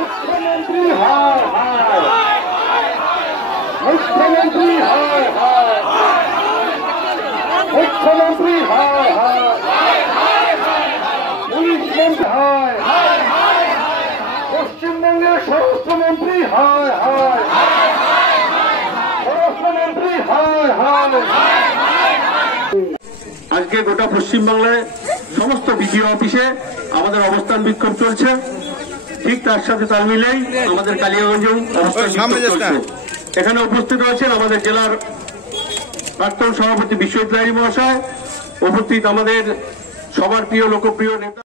मुख्यमंत्री हाय हाय, मुख्यमंत्री हाय हाय, पुलिस मंत्री हाय हाय, পশ্চিমবঙ্গের স্বরাষ্ট্রমন্ত্রী হায় হায়, স্বরাষ্ট্রমন্ত্রী হায় হায়। আজকে গোটা পশ্চিমবাংলায় সমস্ত বিডিও অফিসে আমাদের অবস্থান বিক্ষোভ চলছে। ঠিক তার সাথে তাল মিলেই আমাদের কালিয়াগঞ্জেও অবস্থান বিক্ষোভ চলছে। এখানে উপস্থিত রয়েছেন আমাদের জেলার প্রাক্তন সভাপতি বিশ্বজিৎ লাহিড়ী মহাশয়, উপস্থিত আমাদের সবার প্রিয় লোকপ্রিয় নেতা